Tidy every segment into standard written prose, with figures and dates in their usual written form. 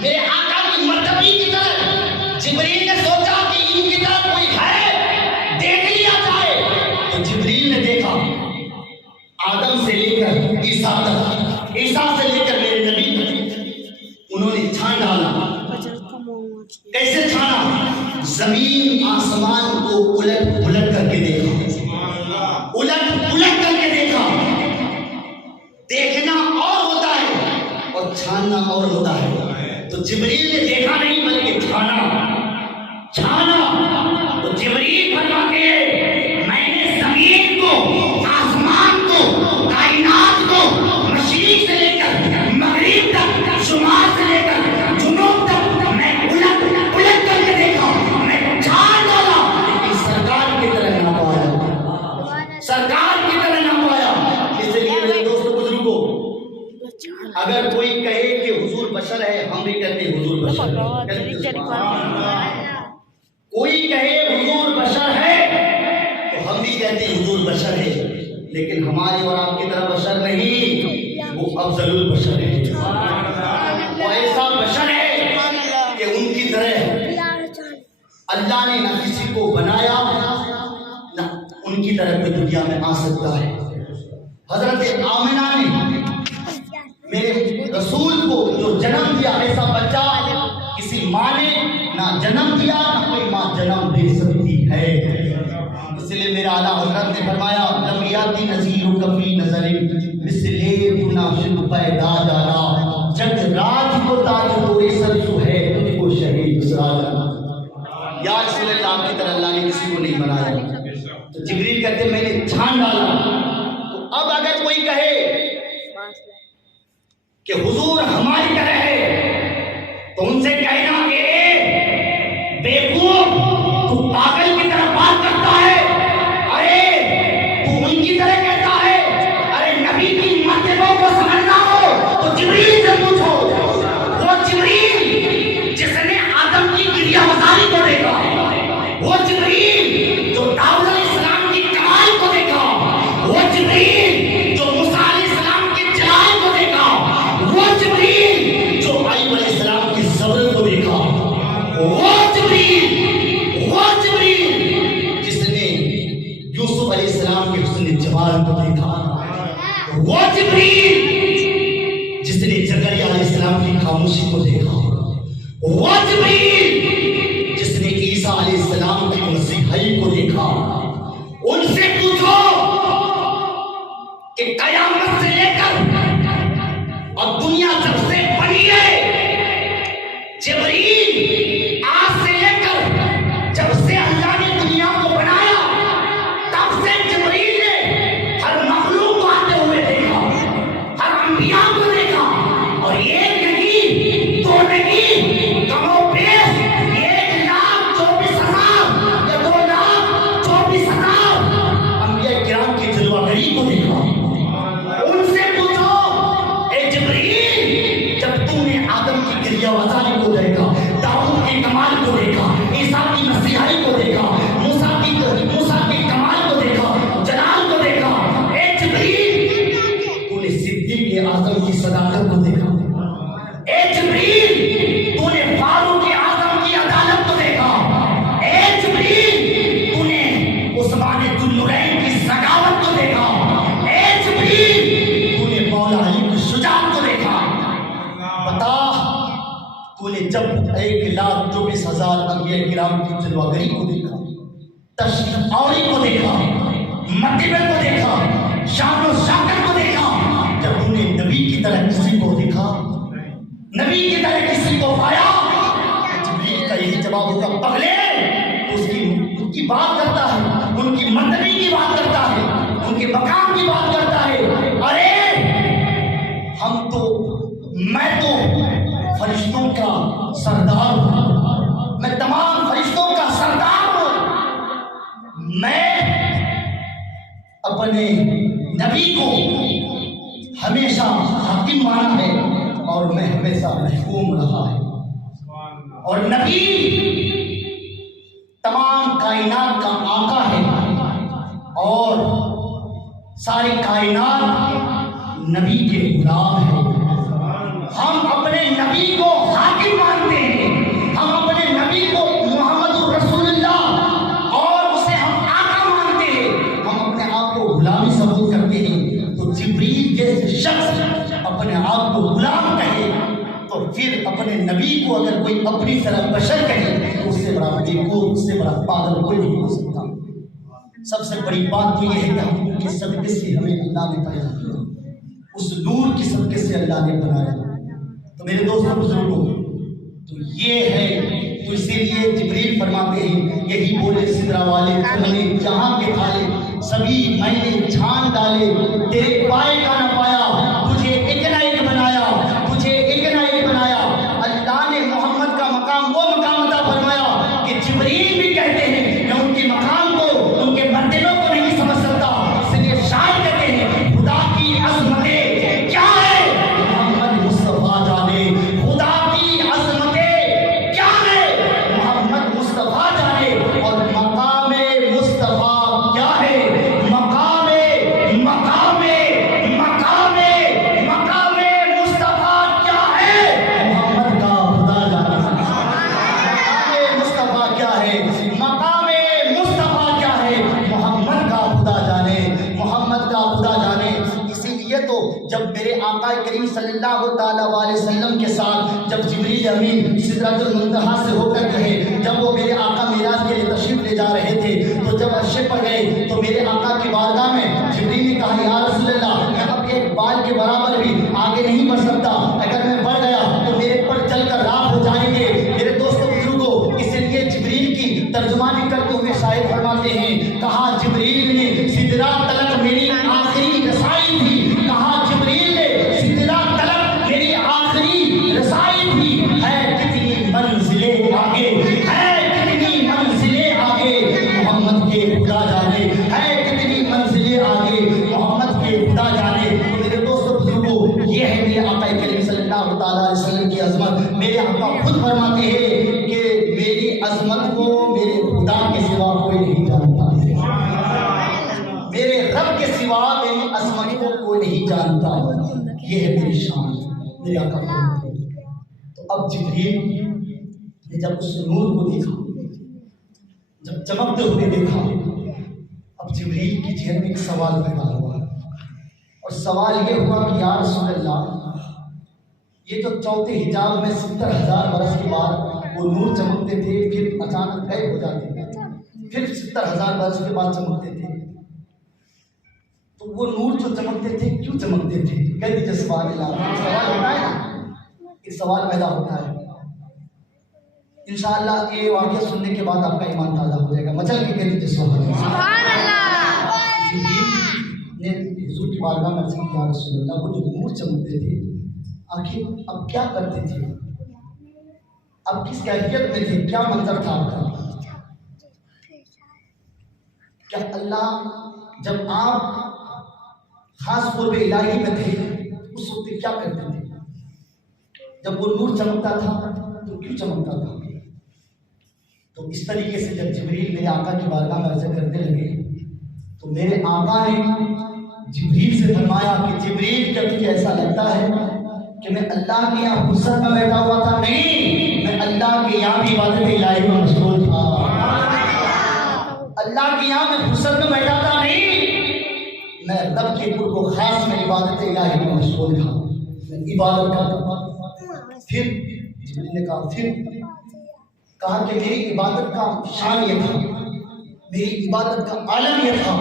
میرے آقا کی مرتبی کی طرح جبریل نے سوچا کہ ان کی طرح کوئی ہے دیکھ لیا جائے، تو جبریل نے دیکھا آدم سے لے کر عیسیٰ تک، عیسیٰ سے لے کر میرے نبی تک، انہوں نے چھان ڈالا۔ کیسے چھانا؟ زمین آسمان کو الٹ پلٹ کر کے دیکھا، الٹ پلٹ کر کے دیکھا۔ دیکھنا اور ہوتا ہے اور چھاننا اور ہوتا ہے۔ تو جبریل نے دیکھا نہیں بلکہ چھانا۔ تو جبریل فرماتے ہیں میں نے زمین کو، آسمان کو، کائنات کو مشرق سے لے کر مغرب تک، شمال سے لے کر جنوب تک میں الٹ پلٹ کر کے دیکھا، میں چھان ڈالا، لیکن سرکار کی طرح نہ پایا، سرکار کی طرح نہ پایا۔ اس لیے میرے دوستو بزرگوں، اگر کوئی کہے کہ حضور بشر ہے، ہم بھی کہتے ہیں حضور بشر ہے۔ کوئی کہے حضور بشر ہے تو ہم بھی کہتے ہیں حضور بشر ہے، لیکن ہماری اور آپ کی طرح بشر نہیں، وہ افضل البشر ہے۔ وہ ایسا بشر ہے کہ ان کی طرح اللہ نے نہ کسی کو بنایا، نہ ان کی طرح کوئی دنیا میں آ سکتا ہے۔ حضرت آمنہ نے میرے رسول کو جو جنم دیا، ایسا بچہ کسی ماں نے نہ جنم دیا، نہ کوئی ماں جنم دے سکتی ہے۔ اس لیے میرا اعلیٰ حضرت نے فرمایا لم یاتی نذیر کفی نظر مثلے منافق پیدا جانا، جگ راج کو تاج کوئی سرسو ہے تجھ کو شہید اسرا جانا۔ یا رسول اللہ، آپ کی طرح اللہ نے کسی کو نہیں بنایا۔ تو جبریل کہتے میں نے چھان ڈالا۔ تو اب اگر کوئی کہے کہ حضور ہماری طرح ہے تو ان سے کہنا کہ بیوقوف، تو پاگل کی طرح بات کرتا ہے، ارے تو ان کی طرح کہتا ہے، ارے نبی کی مرتبوں کو سمجھنا ہو تو جبریل سے پوچھو۔ وہ جبریل جس نے آدم کی گریہ وزاری کو دیکھا، وہ جبریل جو داؤد علیہ السلام کی کمال کو دیکھا، وہ جبریل جو موسیٰ علیہ السلام کے جلال کو دیکھا، وہ جبریل جو ایوب علیہ السلام کی صبر کو دیکھا، وہ جبریل جس نے یوسف علیہ السلام کے حسن جمال کو دیکھا، وہ جبریل جس نے زکریا علیہ السلام کی خاموشی کو دیکھا، وہ جبریل جس نے عیسیٰ علیہ السلام کی مسیحائی کو دیکھا۔ ان سے پوچھو کہ قیامت سے لے کر اب دنیا جب سے بنی ہے، جبریل آج سے لے کر جب سے اللہ نے دنیا کو بنایا، تب سے جبریل نے ہر مخلوق کو آتے ہوئے دیکھا، ہر انبیاء کو دیکھا، اور ایک نہیں، دو نہیں، کم و بیش 1,24,000 یا 2,24,000 انبیاء کرام کی جلوہ گری کو دیکھا۔ ان سے پوچھو اے جبریل، جب تم نے آدم کی گریہ وزاری کو دیکھا، داؤد کے کمال کو دیکھا، عیسیٰ کی مسیحائی کو دیکھا، موسیٰ کے کمال کو دیکھا، جلال کو دیکھا، اے جبریل تو نے صدیق اعظم کی صداقت کو دیکھا، اے جبریل تو نے فاروق اعظم کی عدالت کو دیکھا، اے جبریل تو نے عثمان ذو النورین کی سخاوت کو دیکھا، اے جبریل تو نے مولا علی کی شجاعت کو دیکھا۔ بتا تو نے جب 1,24,000 انبیاء کرام کی جلوہ گری کو دیکھا، تشریف آوری کو دیکھا، مرتبے کو دیکھا، شان و شوکت کو دیکھا، جب تم نے نبی کی طرح کسی کو دیکھا، نبی کی طرح کسی کو پایا، جبریل کا یہی جواب ہوگا پگلے، ان کی بات کرتا ہے، ان کی مرتبے کی بات کرتا ہے، ان کے مقام کی بات کرتا ہے۔ ارے میں تو فرشتوں کا سردار ہوں، میں تمام فرشتوں کا سردار ہوں، میں اپنے نبی کو ہمیشہ حاکم مانا ہے اور میں ہمیشہ محکوم رہا ہے، اور نبی تمام کائنات کا آقا ہے اور ساری کائنات نبی کے غلام ہیں۔ ہم اپنے نبی کو حاکم پھر اپنے نبی کو اگر کوئی اپنی طرح بشر کہے تو اس سے بڑا بیوقوف، اس سے بڑا پاگل کوئی نہیں ہو سکتا۔ سب سے بڑی بات تو یہ ہے کہ ہم کے صدقے سے ہمیں اللہ نے پیدا کیا، اس نور کے صدقے سے اللہ نے بنایا۔ تو میرے دوستوں بزرگوں، تو یہ ہے، تو اسی لیے جبریل فرماتے ہیں یہی بولے سدرا والے تمہیں جہاں کے کھالے سبھی میں نے چھان ڈالے، تیرے پائے کا نہ پایا، تجھے ایک نہ ایک بنایا، تجھے ایک نہ ایک بنایا۔ اللہ نے محمد کا مقام وہ مقام عطا فرمایا کہ جبریل بھی کہتے ہیں میں ان کے مقام کو، ان کے مرتبوں کو نہیں سمجھ سکتا، اس لیے شاعر کہتے ہیں خدا کی عظمتیں کیا ہے محمد مصطفیٰ جانے، خدا کی عظمتیں کیا ہے محمد مصطفیٰ جانے، اور مقام مصطفیٰ کیا ہے، مقام مقام مقام مقام مصطفیٰ کیا ہے محمد کا خدا جانے، مقام مصطفیٰ کیا ہے، مقام مصطفیٰ کیا ہے محمد کا خدا جانے، محمد کا خدا جانے۔ اسی لیے تو جب میرے آقا کریم صلی اللہ تعالیٰ علیہ وسلم کے ساتھ جب جبریل امین سدرۃ المنتہا سے ہو کر گئے، جب وہ میرے آقا معراج کے لیے تشریف لے جا رہے تھے، تو جب عرش پر گئے تو میرے آقا کی بارگاہ میں جبریل نے کہا یا رسول اللہ میں اب ایک بال کے برابر بھی آگے نہیں بڑھ سکتا، اگر میں بڑھ گیا تو میرے پر چل کر راہ ہو جائیں گے۔ میرے دوستوں بزرگوں، اس لیے جبریل کی ترجمانی کرتے ہوئے شاعر فرماتے ہیں کہا جبریل نے سدرات تلک میری آخری رسائی تھی، کہا جبریل نے سدرات تلک میری آخری رسائی تھی، ہے کتنی منزلیں آگے، ہے کتنی منزلیں آگے محمد کے خدا جانے، ہے کتنی منزلیں آگے محمد کے خدا جانے۔ تو میرے دوستوں بزرگوں، یہ ہے میرے آقا کریم صلی اللہ تعالیٰ علیہ وسلم کی عظمت۔ میرے آقا خود فرماتے ہیں کہ میری عظمت کو میرے خدا کے سوا کوئی نہیں جانتا، میرے رب کے سوا میری عظمت کو کوئی نہیں جانتا، یہ ہے میری شان، میرے آقا فرماتے ہیں۔ تو اب جبریل نے جب اس نور کو دیکھا، جب چمکتے ہوئے دیکھا، اب جبریل کی ذہن میں ایک سوال پیدا ہوا، اور سوال یہ ہوا کہ یا رسول اللہ یہ تو چوتھے حجاب میں 70,000 برس کے بعد وہ نور چمکتے تھے، پھر اچانک غائب ہو جاتے تھے، پھر 70,000 برس کے بعد چمکتے تھے، تو وہ نور جو چمکتے تھے کیوں چمکتے تھے؟ کہہ دیجیے سوال سوال ہوتا ہے نا، ایک سوال پیدا ہوتا ہے۔ انشاءاللہ یہ واقعہ سننے کے بعد آپ کا ایمان تازہ ہو جائے گا، مچل کے کہہ دیجیے سبحان اللہ۔ جبریل نے حضور کی بارگاہ میں عرض کی یا رسول اللہ وہ جو نور چمکتے تھے آخر اب کیا کرتے تھے، اب کس کیفیت میں تھے، کیا منظر تھا آپ کا؟ کیا اللہ جب آپ خاص قرب الہی میں تھے اس وقت کیا کرتے تھے؟ جب وہ نور چمکتا تھا تو کیوں چمکتا تھا؟ تو اس طریقے سے جب جبریل میرے آقا کی بارگاہ میں عرض کرنے لگے تو میرے آقا نے جبریل سے فرمایا کہ جبریل کیا تجھے ایسا لگتا ہے کہ میں اللہ کے یہاں فرصت میں بیٹھا ہوا تھا؟ نہیں، میں اللہ کے یہاں بھی عبادت الہی میں مشغول تھا، اللہ کے یہاں میں فرصت میں بیٹھا تھا، نہیں، میں رب کے قرب و خاص میں عبادت الہی میں مشغول تھا، میں عبادت کرتا تھا۔ پھر جبریل نے کہا کہ میری عبادت کا شان یہ تھا، میری عبادت کا عالم یہ تھا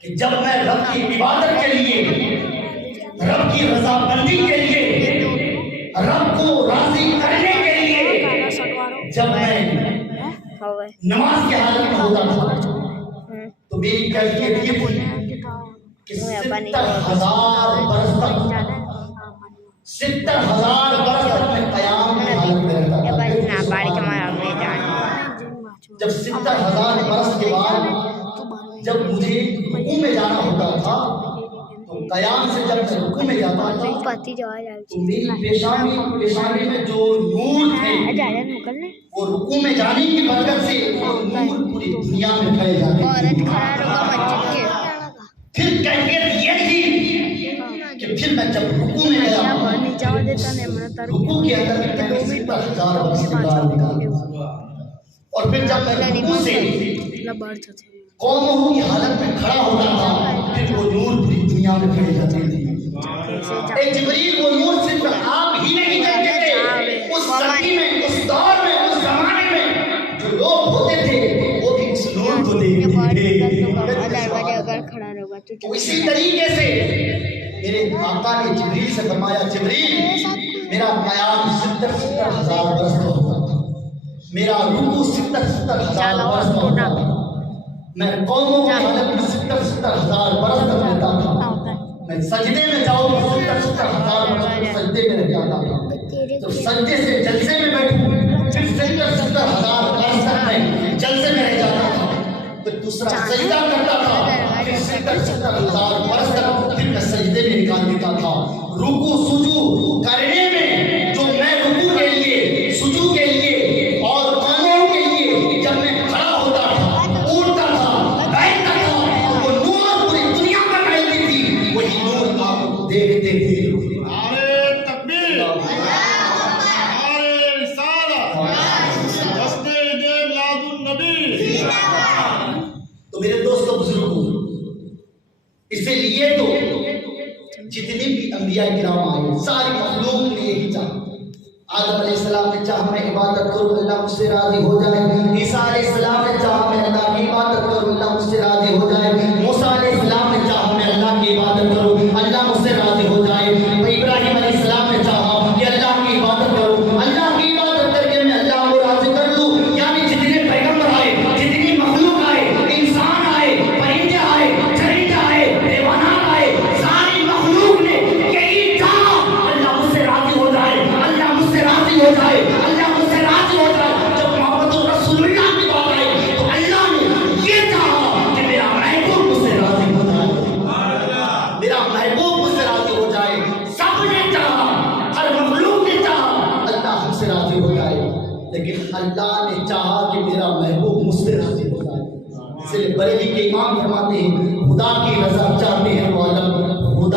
کہ جب میں رب کی عبادت کے لیے، رب کی رضا بندی کے لیے، رب کو راضی کرنے کے لیے جب میں نماز کی حالت میں ہوتا تھا تو میری کیفیت یہ تھی کہ 70,000 برس تک 70,000 برس تک میں قیام کی حالت میں رہتا تھا۔ جب 70,000 برس کے بعد جب مجھے رکوع میں جانا ہوتا تھا تو قیام سے جب میں رکوع میں جاتا تھا تو میری پیشانی میں جو نور تھے وہ رکوع میں جانے کی برکت سے وہ نور پوری دنیا میں پھیل جاتے تھے۔ پھر کیفیت یہ تھی کہ پھر میں جب رکوع میں گیا رکوع کے اندر 70,000 برس کے بعد نکالا، اور پھر جب میں رکوع سے قوموں کی حالت میں کھڑا ہوتا تھا پھر وہ نور پوری دنیا میں پھیل جاتی تھی۔ اے جبریل وہ نور صرف آپ ہی نہیں دیکھتے تھے، اس صدی میں، اس دور میں، اس زمانے میں جو لوگ ہوتے تھے وہ بھی اس نور کو دیکھتے تھے۔ تو اسی طریقے سے میرے آقا نے جبریل سے فرمایا، جبریل میرا قیام 70,000 برس کا ہوتا تھا، میرا رکوع 70,000 برس کا ہوتا تھا، میں قوموں کے حالت میں 70,000 برس کر لیتا تھا، میں سجدے میں جاؤں تو 70,000 برس سجدے میں رہ جاتا تھا، تو سجدے سے جلسے میں بیٹھوں پھر 70,000 برس تک میں جلسے میں رہ جاتا تھا، پھر دوسرا سجدہ کرتا تھا، پھر 70,000 برس تک پھر میں سجدے میں نکال دیتا تھا۔ رکوع سجود کرنے میں جو میں رکوع کے لیے، سجود کے لیے اور قوموں کے لیے جب میں کھڑا ہوتا تھا، اٹھتا تھا، بیٹھتا تھا، وہ نور پوری دنیا پر پھیلتی تھی، وہی نور آپ دیکھتے تھے۔ نعرہ تکبیر، نعرہ رسالت، تسبیح میلاد النبی۔ تو میرے دوستوں بزرگوں، اسی لیے تو جتنے بھی انبیاء کرام آئے ساری مخلوق نے یہی چاہا۔ آدم علیہ السلام نے چاہا میں عبادت کروں اللہ مجھ سے راضی ہو جائے، عیسیٰ علیہ السلام نے چاہا میں اللہ کی عبادت کروں اللہ مجھ سے راضی ہو جائے، موسیٰ علیہ السلام نے چاہا میں اللہ کی عبادت کروں اللہ مجھ سے راضی ہو جائے، ابراہیم علیہ السلام نے چاہا کہ اللہ کی عبادت کروں اللہ کی عبادت کر کے میں اللہ کو راضی کر لوں۔ یعنی جتنے پیغمبر آئے، جتنی مخلوق آئے، انسان آئے، پرندے آئے، چرندے آئے، حیوانات آئے، ساری مخلوق نے یہی چاہا اللہ مجھ سے راضی ہو جائے، اللہ مجھ سے راضی ہو جائے، اللہ مجھ سے راضی ہو جائے۔ جب محمد رسول اللہ کی بات آئی تو اللہ نے یہ چاہا کہ میرا محبوب مجھ سے راضی ہو جائے، میرا محبوب مجھ سے راضی ہو جائے۔ سب نے چاہا، ہر مخلوق نے چاہا اللہ ہم سے راضی ہو جائے، لیکن اللہ نے چاہا کہ میرا محبوب مجھ سے راضی ہو جائے۔ اس لیے بریلی کے امام فرماتے ہیں خدا کی رضا چاہتے ہیں